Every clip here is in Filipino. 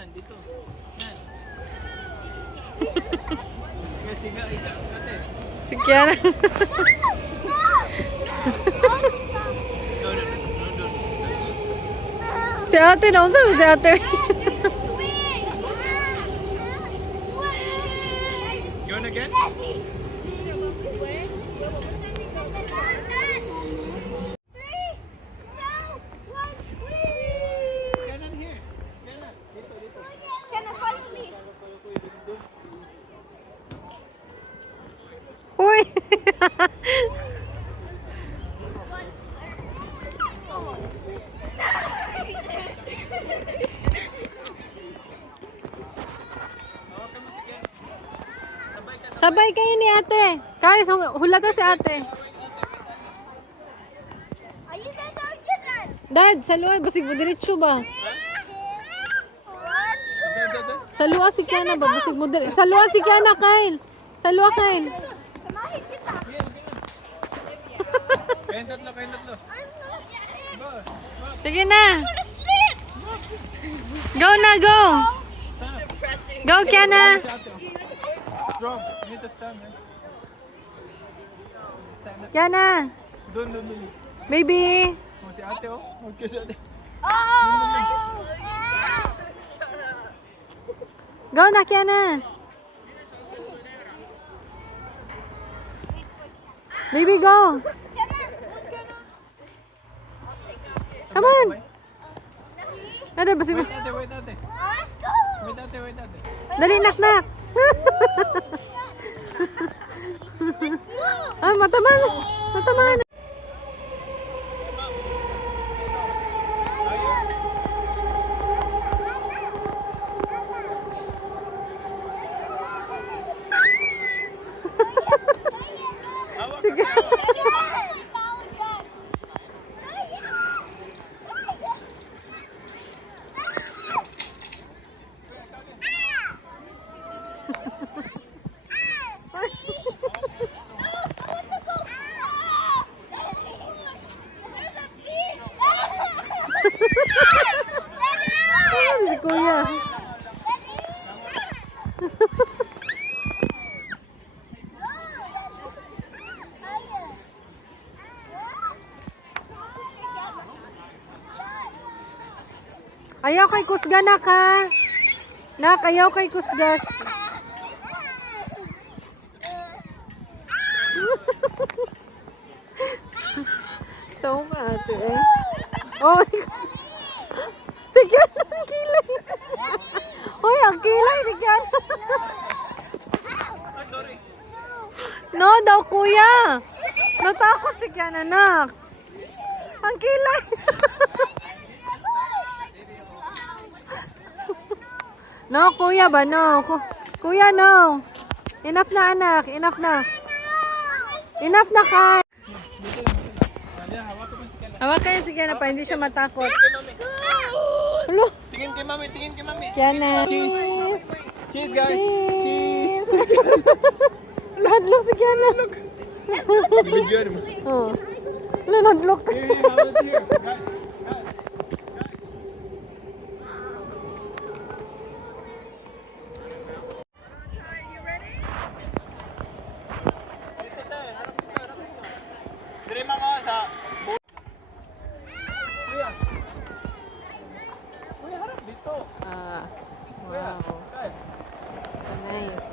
Yan, dito. Yan. Kasi nga, ikaw, ate. Si Kiana. Si ate, naunsa mo si ate? You want again? Kanan here. Kanan. Dito, dito. Uy! Sabay kayo ni ate. Guys, hula to si ate. Dad, saluha. Basig mo diretso ba? Saluha si Kiana ba? Basig mo diretso. Saluha si Kiana, Kyle. Saluha, Kyle. Kain tatlo, kain tatlo. Sige na. Go na, go. Go, Kiana. Strong. You need to stand, man. Kiana. Doon, doon, doon. Baby. Oh, si ate, oh. Okay, si ate. Go na, Kiana. Baby, go. Come on. Ada, basig mo. Wait, ate, wait, ate. Wait, ate, wait, ate. Dali, nak. Ah, mataman. Mataman. Sige. Si Kuya. Ayaw kay kusga na ka. Nak, ayaw kay kusgas. Tawa ka ate eh. Oh my God. Si Kiana ang kilay. Hoy, ang kilay ni Kiana. Sorry. No daw kuya. Natakot si Kiana, nak. Ang kilay. No, kuya ba? No. Kuya, no. Enough na, anak. Enough na. Enough na ka. Ayan, hawak ko pa si Kala. Hawak kayo si Kiana pa, hindi siya matakot. Hello? Tingin kay mami, tingin kay mami. Kiana. Cheese. Cheese, guys. Cheese. Lahadlok si Kiana. Bigyan mo. Oh. Lahadlok. Here, here, hold it here. Guys, guys. Dito tayo, harap dito, harap dito. Dire mga sa Kuya. Kuya, harap dito. Ah. Kuya, Wow. guys. So nice.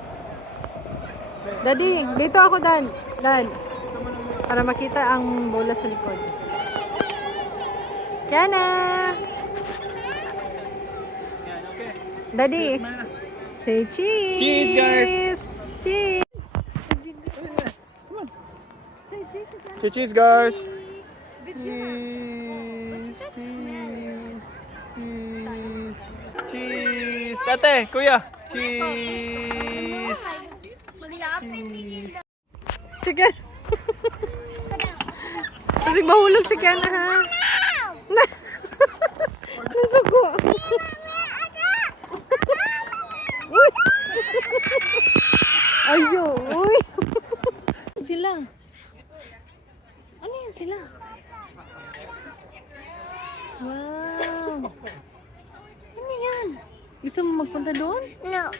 Daddy, dito ako, Dan. Dan. Para makita ang bola sa likod. Kiana! Yan, okay. Daddy, Smile na. say cheese! Cheese, guys. Cheese! Okay, cheese, guys. Cheese. Ate, kuya. Cheese. Sige. Kasi mahulog si Kiana, ha? Nasuko. Uy! Ayo, uy! Sila. Ano yan sila? Wow! Ano yan? Gusto mo magpunta doon? No.